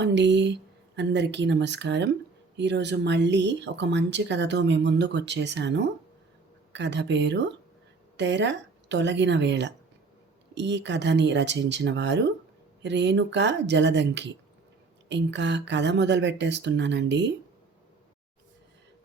అండి. అందరికీ నమస్కారం. ఈరోజు మళ్ళీ ఒక మంచి కథతో మేము ముందుకు వచ్చేసాను కథ పేరు తెర తొలగిన వేళ. ఈ కథని రచించిన వారు రేణుక జలదంకి. ఇంకా కథ మొదలు పెట్టేస్తున్నానండి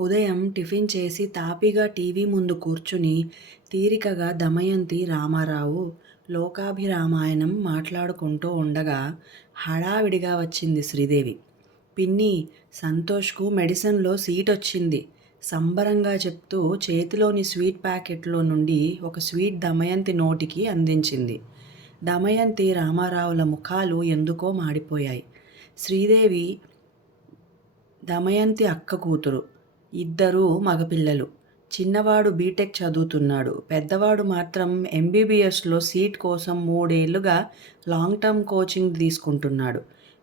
ఉదయం టిఫిన్ చేసి తాపిగా టీవీ ముందు కూర్చుని తీరికగా దమయంతి రామారావు లోకాభిరామాయణం మాట్లాడుకుంటూ ఉండగా హడావిడిగా వచ్చింది శ్రీదేవి. పిన్ని సంతోష్కు మెడిసిన్లో సీట్ వచ్చింది సంబరంగా చెప్తూ చేతిలోని స్వీట్ ప్యాకెట్లో నుండి ఒక స్వీట్ దమయంతి నోటికి అందించింది. దమయంతి రామారావుల ముఖాలు ఎందుకో మాడిపోయాయి. శ్రీదేవి దమయంతి అక్క కూతురు ఇద్దరూ మగపిల్లలు. చిన్నవాడు బీటెక్ చదువుతున్నాడు. పెద్దవాడు మాత్రం ఎంబీబీఎస్లో సీట్ కోసం మూడేళ్ళుగా లాంగ్ టర్మ్ కోచింగ్ తీసుకుంటున్నాడు.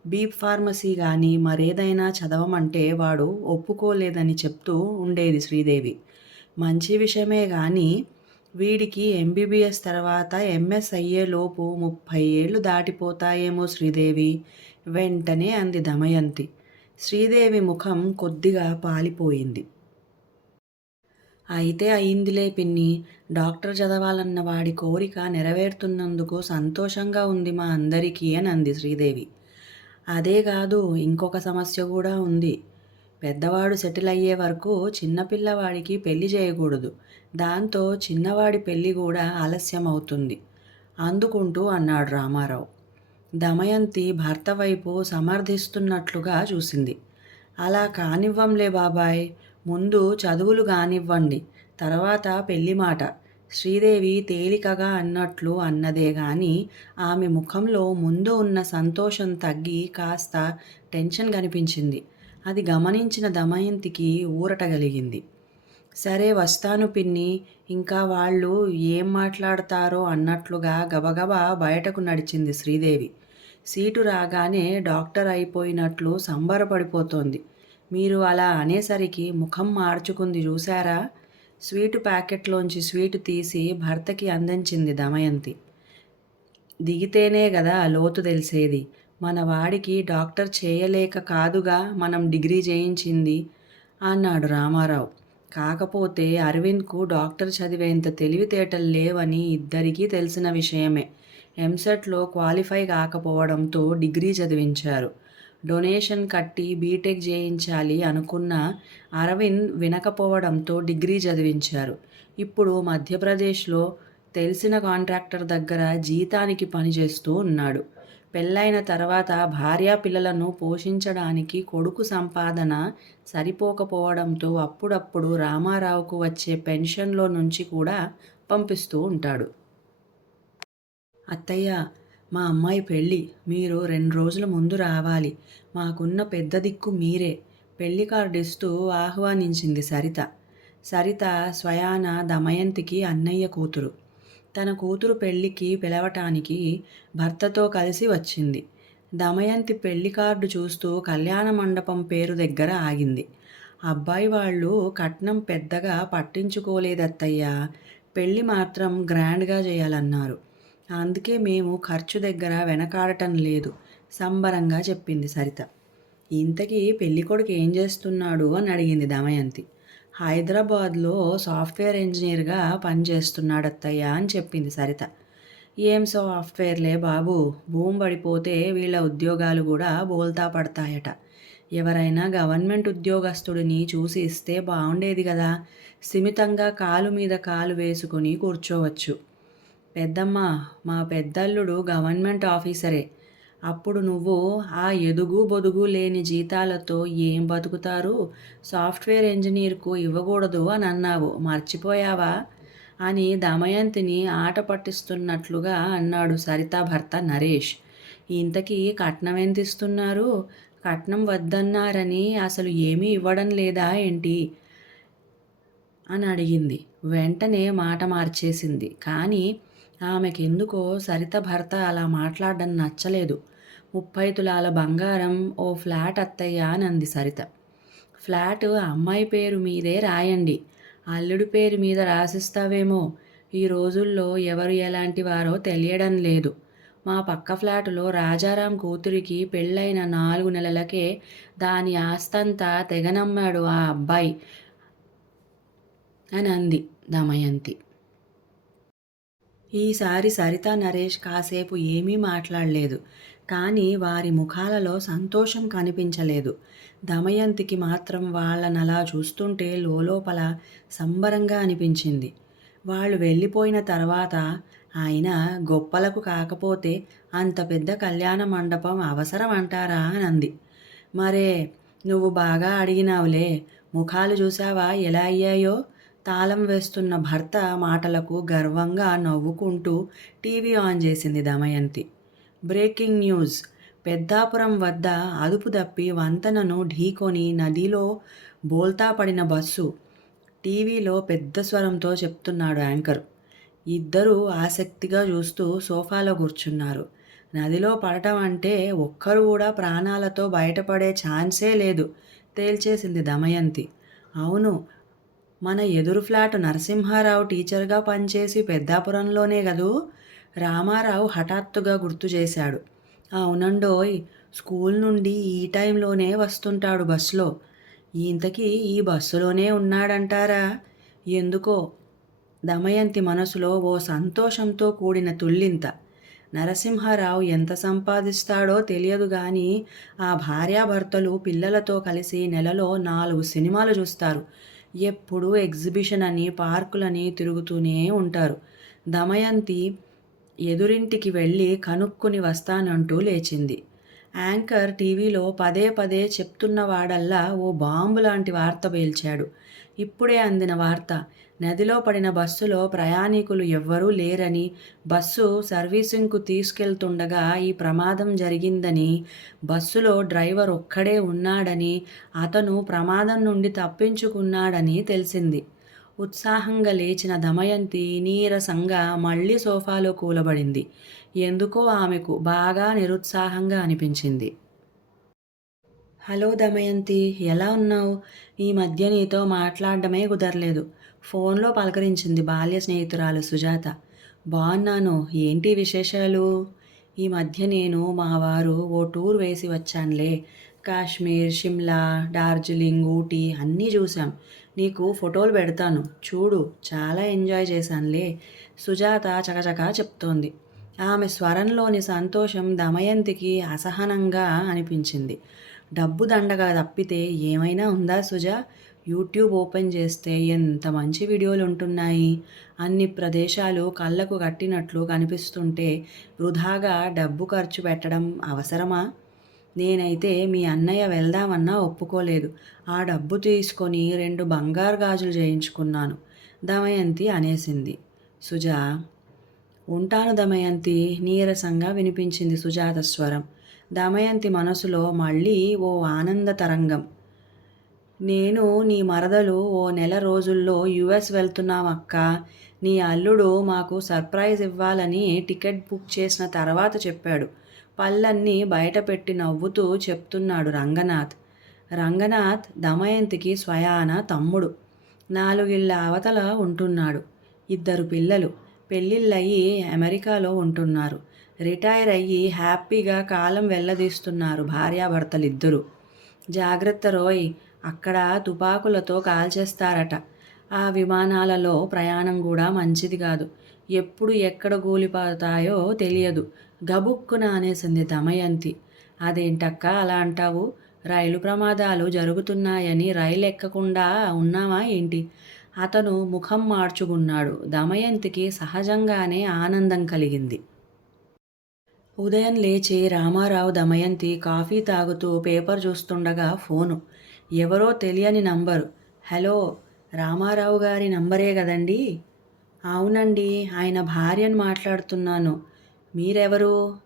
బీప్ ఫార్మసీ కానీ మరేదైనా చదవమంటే వాడు ఒప్పుకోలేదని చెప్తూ ఉండేది శ్రీదేవి. మంచి విషయమే కానీ వీడికి ఎంబీబీఎస్ తర్వాత ఎంఎస్ అయ్యేలోపు ముప్పై ఏళ్ళు దాటిపోతాయేమో శ్రీదేవి. వెంటనే అంది దమయంతి. శ్రీదేవి ముఖం కొద్దిగా పాలిపోయింది. అయితే అయిందిలే పిన్ని. డాక్టర్ చదవాలన్న వాడి కోరిక నెరవేరుతున్నందుకు సంతోషంగా ఉంది మా అందరికీ అని అంది శ్రీదేవి. అదే కాదు ఇంకొక సమస్య కూడా ఉంది. పెద్దవాడు సెటిల్ అయ్యే వరకు చిన్నపిల్లవాడికి పెళ్ళి చేయకూడదు. దాంతో చిన్నవాడి పెళ్ళి కూడా ఆలస్యం అవుతుంది. అందుకుంటూ అన్నాడు రామారావు. దమయంతి భర్త వైపు సమర్థిస్తున్నట్లుగా చూసింది. అలా కానివ్వంలే బాబాయ్. ముందు చదువులు కానివ్వండి తర్వాత పెళ్ళి మాట. శ్రీదేవి తేలికగా అన్నట్లు అన్నదే గాని ఆమె ముఖంలో ముందు ఉన్న సంతోషం తగ్గి కాస్త టెన్షన్ కనిపించింది. అది గమనించిన దమయంతికి ఊరటగలిగింది సరే వస్తాను పిన్ని ఇంకా వాళ్ళు ఏం మాట్లాడతారో అన్నట్లుగా గబగబా బయటకు నడిచింది శ్రీదేవి. సీటు రాగానే డాక్టర్ అయిపోయినట్లు సంబరపడిపోతోంది. మీరు అలా అనేసరికి ముఖం మార్చుకుంది చూశారా? స్వీటు ప్యాకెట్లోంచి స్వీటు తీసి భర్తకి అందించింది దమయంతి. దిగితేనే కదా లోతు తెలిసేది. మన వాడికి డాక్టర్ చేయలేక కాదుగా మనం డిగ్రీ చేయించింది? అన్నాడు రామారావు. కాకపోతే అరవింద్కు డాక్టర్ చదివేంత తెలివితేటలు లేవని ఇద్దరికీ తెలిసిన విషయమే. ఎంసెట్లో క్వాలిఫై కాకపోవడంతో డిగ్రీ చదివించారు. డొనేషన్ కట్టి బీటెక్ చేయించాలి అనుకున్న అరవింద్ వినకపోవడంతో డిగ్రీ చదివించారు. ఇప్పుడు మధ్యప్రదేశ్లో తెలిసిన కాంట్రాక్టర్ దగ్గర జీతానికి పనిచేస్తూ ఉన్నాడు. పెళ్ళైన తర్వాత భార్యా పిల్లలను పోషించడానికి కొడుకు సంపాదన సరిపోకపోవడంతో అప్పుడప్పుడు రామారావుకు వచ్చే పెన్షన్లో నుంచి కూడా పంపిస్తూ ఉంటాడు. అత్తయ్య మా అమ్మాయి పెళ్ళి మీరు రెండు రోజుల ముందు రావాలి. మాకున్న పెద్ద దిక్కు మీరే. పెళ్ళి కార్డు ఇస్తూ ఆహ్వానించింది సరిత. సరిత స్వయాన దమయంతికి అన్నయ్య కూతురు. తన కూతురు పెళ్ళికి పిలవటానికి భర్తతో కలిసి వచ్చింది. దమయంతి పెళ్ళి కార్డు చూస్తూ కళ్యాణ మండపం పేరు దగ్గర ఆగింది. అబ్బాయి వాళ్ళు కట్నం పెద్దగా పట్టించుకోలేదత్తయ్యా. పెళ్ళి మాత్రం గ్రాండ్గా చేయాలన్నారు. అందుకే మేము ఖర్చు దగ్గర వెనకాడటం లేదు సంబరంగా చెప్పింది సరిత. ఇంతకీ పెళ్ళికొడుకు ఏం చేస్తున్నాడు అని అడిగింది దమయంతి. హైదరాబాద్లో సాఫ్ట్వేర్ ఇంజనీర్గా పనిచేస్తున్నాడత్తయ్య అని చెప్పింది సరిత. ఏం సాఫ్ట్వేర్లే బాబు భూమి పడిపోతే వీళ్ళ ఉద్యోగాలు కూడా బోల్తా పడతాయట. ఎవరైనా గవర్నమెంట్ ఉద్యోగస్తుడిని చూసి ఇస్తే బాగుండేది కదా సిమితంగా కాలు మీద కాలు వేసుకుని కూర్చోవచ్చు. పెద్దమ్మ మా పెద్దల్లుడు గవర్నమెంట్ ఆఫీసరే. అప్పుడు నువ్వు ఆ ఎదుగు బొదుగు లేని జీతాలతో ఏం బతుకుతారు? సాఫ్ట్వేర్ ఇంజనీర్కు ఇవ్వకూడదు అని అన్నావు. మర్చిపోయావా? అని దమయంతిని ఆట పట్టిస్తున్నట్లుగా అన్నాడు సరిత భర్త నరేష్. ఇంతకీ కట్నం ఎంత ఇస్తున్నారు కట్నం వద్దన్నారని అసలు ఏమీ ఇవ్వడం లేదా ఏంటి? అని అడిగింది. వెంటనే మాట మార్చేసింది. కానీ ఆమెకెందుకో సరిత భర్త అలా మాట్లాడడం నచ్చలేదు. ముప్పై తులాల బంగారం ఓ ఫ్లాట్ అత్తయ్య అని అంది సరిత. ఫ్లాట్ అమ్మాయి పేరు మీదే రాయండి. అల్లుడి పేరు మీద రాసిస్తావేమో. ఈ రోజుల్లో ఎవరు ఎలాంటి వారో తెలియడం లేదు. మా పక్క ఫ్లాటులో రాజారాం కూతురికి పెళ్ళైన నాలుగు నెలలకే దాని ఆస్తంతా తెగనమ్మాడు ఆ అబ్బాయి అని అంది దమయంతి. ఈసారి సరిత నరేష్ కాసేపు ఏమీ మాట్లాడలేదు. కానీ వారి ముఖాలలో సంతోషం కనిపించలేదు. దమయంతికి మాత్రం వాళ్ళనలా చూస్తుంటే లోపల సంబరంగా అనిపించింది. వాళ్ళు వెళ్ళిపోయిన తర్వాత ఆయన గొప్పలకు కాకపోతే అంత పెద్ద కళ్యాణ మండపం అవసరం అంటారా అని అంది. మరే నువ్వు బాగా అడిగినావులే. ముఖాలు చూసావా ఎలా అయ్యాయో? తాళం వేస్తున్న భర్త మాటలకు గర్వంగా నవ్వుకుంటూ టీవీ ఆన్ చేసింది దమయంతి. Breaking news. పెద్దాపురం వద్ద అదుపు తప్పి వంతెనను ఢీకొని నదిలో బోల్తా పడిన బస్సు టీవీలో పెద్ద స్వరంతో చెప్తున్నాడు యాంకర్. ఇద్దరూ ఆసక్తిగా చూస్తూ సోఫాలో కూర్చున్నారు. నదిలో పడటం అంటే ఒక్కరు కూడా ప్రాణాలతో బయటపడే ఛాన్సే లేదు తేల్చేసింది దమయంతి. అవును మన ఎదురు ఫ్లాట్ నరసింహారావు టీచర్గా పనిచేసి పెద్దాపురంలోనే కదూ? రామారావు హఠాత్తుగా గుర్తు చేశాడు. అవునండోయ్ స్కూల్ నుండి ఈ టైంలోనే వస్తుంటాడు బస్సులో. ఇంతకీ ఈ బస్సులోనే ఉన్నాడంటారా? ఎందుకో? దమయంతి మనసులో ఓ సంతోషంతో కూడిన తుల్లింత. నరసింహారావు ఎంత సంపాదిస్తాడో తెలియదు కానీ ఆ భార్యాభర్తలు పిల్లలతో కలిసి నెలలో నాలుగు సినిమాలు చూస్తారు. ఎప్పుడూ ఎగ్జిబిషన్ అని పార్కులని తిరుగుతూనే ఉంటారు. దమయంతి ఎదురింటికి వెళ్ళి కనుక్కుని వస్తానంటూ లేచింది. యాంకర్ టీవీలో పదే పదే చెప్తున్నవాడల్లా ఓ బాంబు లాంటి వార్త పేల్చాడు. ఇప్పుడే అందిన వార్త నదిలో పడిన బస్సులో ప్రయాణికులు ఎవ్వరూ లేరని బస్సు సర్వీసింగ్కు తీసుకెళ్తుండగా ఈ ప్రమాదం జరిగిందని బస్సులో డ్రైవర్ ఒక్కడే ఉన్నాడని అతను ప్రమాదం నుండి తప్పించుకున్నాడని తెలిసింది. ఉత్సాహంగా లేచిన దమయంతి నీరసంగా మళ్ళీ సోఫాలో కూలబడింది. ఎందుకో ఆమెకు బాగా నిరుత్సాహంగా అనిపించింది. హలో దమయంతి ఎలా ఉన్నావు? ఈ మధ్య నీతో మాట్లాడడమే కుదరలేదు. ఫోన్లో పలకరించింది బాల్య స్నేహితురాలు సుజాత. బాగున్నాను ఏంటి విశేషాలు? ఈ మధ్య నేను మా వారు ఓ టూర్ వేసి వచ్చానులే. కాశ్మీర్ షిమ్లా డార్జిలింగ్ ఊటీ అన్నీ చూశాం. నీకు ఫోటోలు పెడతాను. చూడు. చాలా ఎంజాయ్ చేశానులే. సుజాత చకచకా చెప్తోంది. ఆమె స్వరంలోని సంతోషం దమయంతికి అసహనంగా అనిపించింది. డబ్బు దండగా తప్పితే ఏమైనా ఉందా సుజా? యూట్యూబ్ ఓపెన్ చేస్తే ఎంత మంచి వీడియోలు ఉంటున్నాయి. అన్ని ప్రదేశాలు కళ్ళకు కట్టినట్లు కనిపిస్తుంటే వృధాగా డబ్బు ఖర్చు పెట్టడం అవసరమా? నేనైతే మీ అన్నయ్య వెళ్దామన్నా ఒప్పుకోలేదు. ఆ డబ్బు తీసుకొని రెండు బంగారు గాజులు చేయించుకున్నాను. దమయంతి అనేసింది. సుజా! ఉంటాను దమయంతి. నీరసంగా వినిపించింది సుజాత స్వరం. దమయంతి మనసులో మళ్ళీ ఓ ఆనంద తరంగం నేను నీ మరదలు ఓ నెల రోజుల్లో యుఎస్ వెళ్తున్నామక్క నీ అల్లుడు మాకు సర్ప్రైజ్ ఇవ్వాలని టికెట్ బుక్ చేసిన తర్వాత చెప్పాడు. పళ్ళన్నీ బయటపెట్టి నవ్వుతూ చెప్తున్నాడు రంగనాథ్. రంగనాథ్ దమయంతికి స్వయాన తమ్ముడు. నాలుగిళ్ళ అవతల ఉంటున్నాడు. ఇద్దరు పిల్లలు. పెళ్ళిళ్ళయ్యి అమెరికాలో ఉంటున్నారు. రిటైర్ అయ్యి హ్యాపీగా కాలం వెళ్ళదీస్తున్నారు భార్యాభర్తలిద్దరూ. జాగ్రత్త రోయ్. అక్కడ తుపాకులతో కాల్చేస్తారట. ఆ విమానాలలో ప్రయాణం కూడా మంచిది కాదు. ఎప్పుడు ఎక్కడ గూలిపోతాయో తెలియదు. గబుక్కున అనేసింది దమయంతి. అదేంటక్క అలా అంటావు? రైలు ప్రమాదాలు జరుగుతున్నాయని రైలు ఎక్కకుండా ఉన్నావా ఏంటి? అతను ముఖం మార్చుకున్నాడు. దమయంతికి సహజంగానే ఆనందం కలిగింది. ఉదయం లేచి రామారావు దమయంతి కాఫీ తాగుతూ పేపర్ చూస్తుండగా ఫోను. ఎవరో తెలియని నంబరు. హలో రామారావు గారి నంబరే కదండి? అవునండి ఆయన భార్యను మాట్లాడుతున్నాను. మీరెవరు?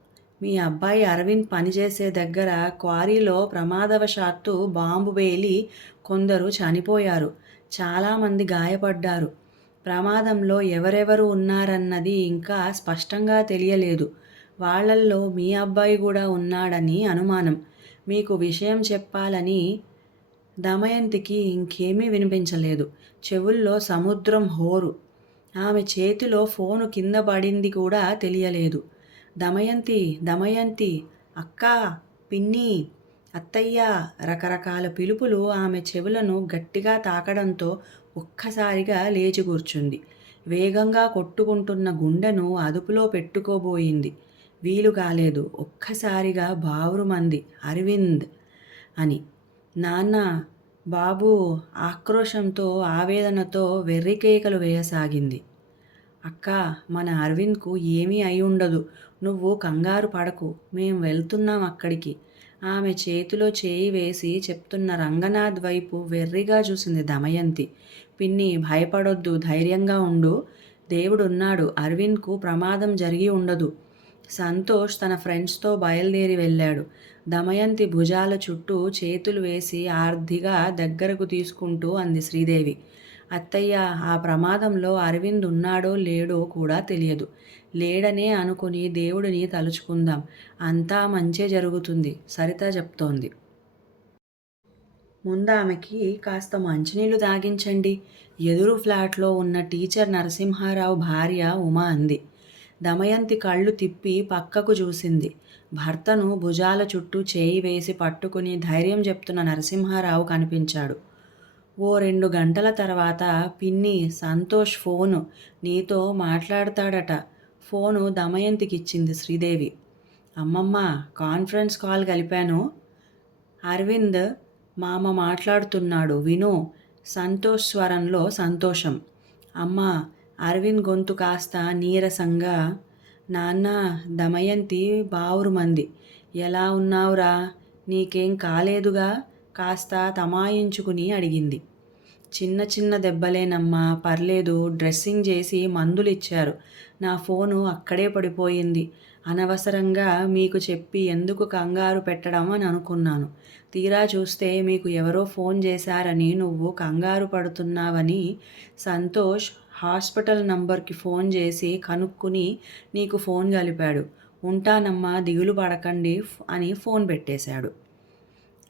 మీ అబ్బాయి అరవింద్ పనిచేసే దగ్గర క్వారీలో ప్రమాదవశాత్తు బాంబు వేలి కొందరు చనిపోయారు. చాలామంది గాయపడ్డారు. ప్రమాదంలో ఎవరెవరు ఉన్నారన్నది ఇంకా స్పష్టంగా తెలియలేదు. వాళ్ళల్లో మీ అబ్బాయి కూడా ఉన్నాడని అనుమానం. మీకు విషయం చెప్పాలని దమయంతికి ఇంకేమీ వినిపించలేదు. చెవుల్లో సముద్రం హోరు. ఆమె చేతిలో ఫోను కింద పడింది కూడా తెలియలేదు. దమయంతి దమయంతి అక్క పిన్ని అత్తయ్య రకరకాల పిలుపులు ఆమె చెవులను గట్టిగా తాకడంతో ఒక్కసారిగా లేచి కూర్చుంది. వేగంగా కొట్టుకుంటున్న గుండెను అదుపులో పెట్టుకోబోయింది. వీలు కాలేదు. ఒక్కసారిగా బావురుమంది. అరవింద్ అని. నాన్న బాబు ఆక్రోశంతో ఆవేదనతో వెర్రికేకలు వేయసాగింది. అక్క మన అరవింద్కు ఏమీ అయి ఉండదు నువ్వు కంగారు పడకు. మేం వెళ్తున్నాం అక్కడికి. ఆమె చేతిలో చేయి వేసి చెప్తున్న రంగనాథ్ వైపు వెర్రిగా చూసింది దమయంతి. పిన్ని భయపడొద్దు. ధైర్యంగా ఉండు. దేవుడున్నాడు. అరవింద్కు ప్రమాదం జరిగి ఉండదు. సంతోష్ తన ఫ్రెండ్స్తో బయలుదేరి వెళ్ళాడు. దమయంతి భుజాల చుట్టూ చేతులు వేసి ఆర్ధిగా దగ్గరకు తీసుకుంటూ అంది శ్రీదేవి. అత్తయ్య ఆ ప్రమాదంలో అరవింద్ ఉన్నాడో లేడో కూడా తెలియదు. లేడనే అనుకుని దేవుడిని తలుచుకుందాం. అంతా మంచే జరుగుతుంది సరిత చెప్తోంది. ముందామెకి కాస్త మంచినీళ్ళు తాగించండి. ఎదురు ఫ్లాట్లో ఉన్న టీచర్ నరసింహారావు భార్య ఉమా అంది. దమయంతి కళ్ళు తిప్పి పక్కకు చూసింది. భర్తను భుజాల చుట్టూ చేయి వేసి పట్టుకుని ధైర్యం చెప్తున్న నరసింహారావు కనిపించాడు. ఓ రెండు గంటల తర్వాత పిన్ని సంతోష్ ఫోను నీతో మాట్లాడతాడట. ఫోను దమయంతికి ఇచ్చింది శ్రీదేవి. అమ్మమ్మ కాన్ఫరెన్స్ కాల్ కలిపాను. అరవింద్ మామ మాట్లాడుతున్నాడు. విను సంతోష్ స్వరంలో సంతోషం. అమ్మ అరవింద్ గొంతు కాస్త నీరసంగా నాన్న దమయంతి బావురుమంది ఎలా ఉన్నావురా? నీకేం కాలేదుగా? కాస్త తమాయించుకుని అడిగింది. చిన్న చిన్న దెబ్బలేనమ్మా పర్లేదు. డ్రెస్సింగ్ చేసి మందులు ఇచ్చారు నా ఫోను అక్కడే పడిపోయింది. అనవసరంగా మీకు చెప్పి ఎందుకు కంగారు పెట్టడం అని అనుకున్నాను. తీరా చూస్తే మీకు ఎవరో ఫోన్ చేశారని నువ్వు కంగారు పడుతున్నావని సంతోష్ హాస్పిటల్ నంబర్కి ఫోన్ చేసి కనుక్కుని నీకు ఫోన్ కలిపాడు. ఉంటానమ్మా దిగులు పడకండి అని ఫోన్ పెట్టేశాడు.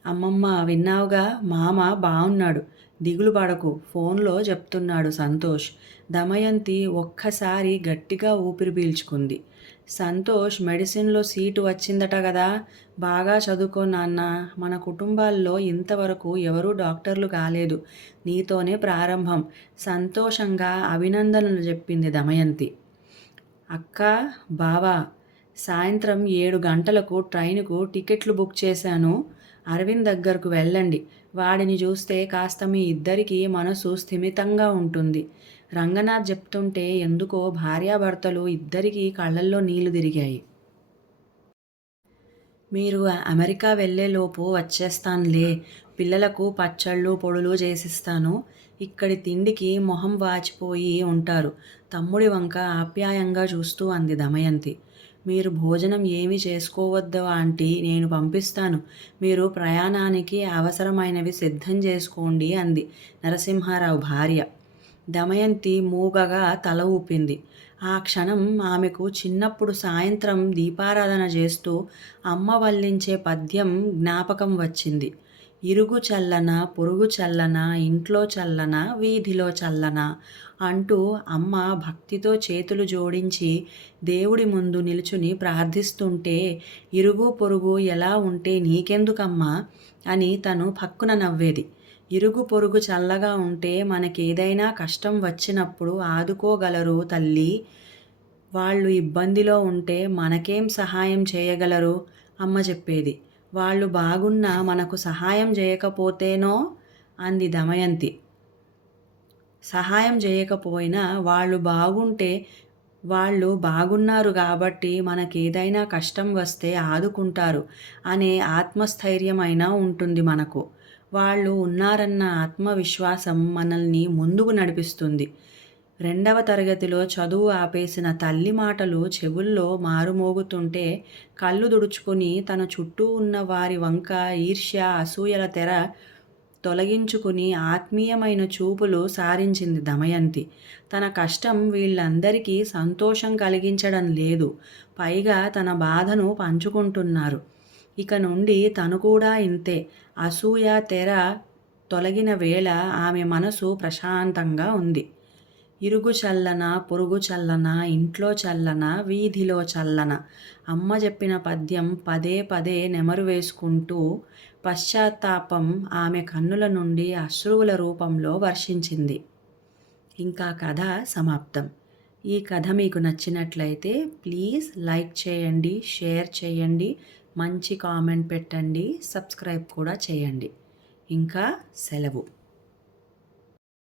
అమ్మమ్మ విన్నావుగా? మామ బాగున్నాడు దిగులు పడకు ఫోన్లో చెప్తున్నాడు సంతోష్. దమయంతి ఒక్కసారి గట్టిగా ఊపిరి పీల్చుకుంది. సంతోష్ మెడిసిన్లో సీటు వచ్చిందట కదా బాగా చదువుకో నాన్న. మన కుటుంబాల్లో ఇంతవరకు ఎవరూ డాక్టర్లు కాలేదు. నీతోనే ప్రారంభం. సంతోషంగా అభినందనలు చెప్పింది దమయంతి. అక్క బావా సాయంత్రం ఏడు గంటలకు ట్రైన్కు టికెట్లు బుక్ చేశాను. అరవింద్ దగ్గరకు వెళ్ళండి. వాడిని చూస్తే కాస్త మీ ఇద్దరికీ మనసు స్థిమితంగా ఉంటుంది. రంగనాథ్ చెప్తుంటే ఎందుకో భార్యాభర్తలు ఇద్దరికీ కళ్ళల్లో నీళ్ళు తిరిగాయి. మీరు అమెరికా వెళ్ళేలోపు వచ్చేస్తానులే పిల్లలకు పచ్చళ్ళు పొడులు చేసిస్తాను. ఇక్కడి తిండికి మొహం వాచిపోయి ఉంటారు. తమ్ముడి వంక ఆప్యాయంగా చూస్తూ అంది దమయంతి. మీరు భోజనం ఏమి చేసుకోవద్దు ఆంటీ నేను పంపిస్తాను. మీరు ప్రయాణానికి అవసరమైనవి సిద్ధం చేసుకోండి అంది నరసింహారావు భార్య. దమయంతి మూగగా తల ఊపింది. ఆ క్షణం ఆమెకు చిన్నప్పుడు సాయంత్రం దీపారాధన చేస్తూ అమ్మ వల్లించే పద్యం జ్ఞాపకం వచ్చింది. ఇరుగు చల్లన పొరుగు చల్లన ఇంట్లో చల్లన వీధిలో చల్లన అంటూ అమ్మ భక్తితో చేతులు జోడించి దేవుడి ముందు నిలుచుని ప్రార్థిస్తుంటే ఇరుగు పొరుగు ఎలా ఉంటే నీకెందుకమ్మా అని తను పక్కున నవ్వేది. ఇరుగు పొరుగు చల్లగా ఉంటే మనకేదైనా కష్టం వచ్చినప్పుడు ఆదుకోగలరు తల్లి. వాళ్ళు ఇబ్బందిలో ఉంటే మనకేం సహాయం చేయగలరు? అమ్మ చెప్పేది. వాళ్ళు బాగున్నా మనకు సహాయం చేయకపోతేనో? అంది దమయంతి. సహాయం చేయకపోయినా వాళ్ళు బాగుంటే వాళ్ళు బాగున్నారు కాబట్టి మనకేదైనా కష్టం వస్తే ఆదుకుంటారు అనే ఆత్మస్థైర్యం అయినా ఉంటుంది మనకు. వాళ్ళు ఉన్నారన్న ఆత్మవిశ్వాసం మనల్ని ముందుకు నడిపిస్తుంది. రెండవ తరగతిలో చదువు ఆపేసిన తల్లి మాటలు చెవుల్లో మారుమోగుతుంటే కళ్ళు దుడుచుకుని తన చుట్టూ ఉన్న వారి వంక ఈర్ష్య అసూయల తెర తొలగించుకుని ఆత్మీయమైన చూపులు సారించింది దమయంతి. తన కష్టం వీళ్ళందరికీ సంతోషం కలిగించడం లేదు. పైగా తన బాధను పంచుకుంటున్నారు. ఇక నుండి తను కూడా ఇంతే. అసూయ తెర తొలగిన వేళ ఆమె మనసు ప్రశాంతంగా ఉంది. ఇరుగు చల్లన పొరుగు చల్లన ఇంట్లో చల్లన వీధిలో చల్లన. అమ్మ చెప్పిన పద్యం పదే పదే నెమరు వేసుకుంటూ పశ్చాత్తాపం ఆమె కన్నుల నుండి అశ్రువుల రూపంలో వర్షించింది. ఇంకా కథ సమాప్తం. ఈ కథ మీకు నచ్చినట్లయితే ప్లీజ్ లైక్ చేయండి షేర్ చేయండి మంచి కామెంట్ పెట్టండి సబ్స్క్రైబ్ కూడా చేయండి. ఇంకా సెలవు.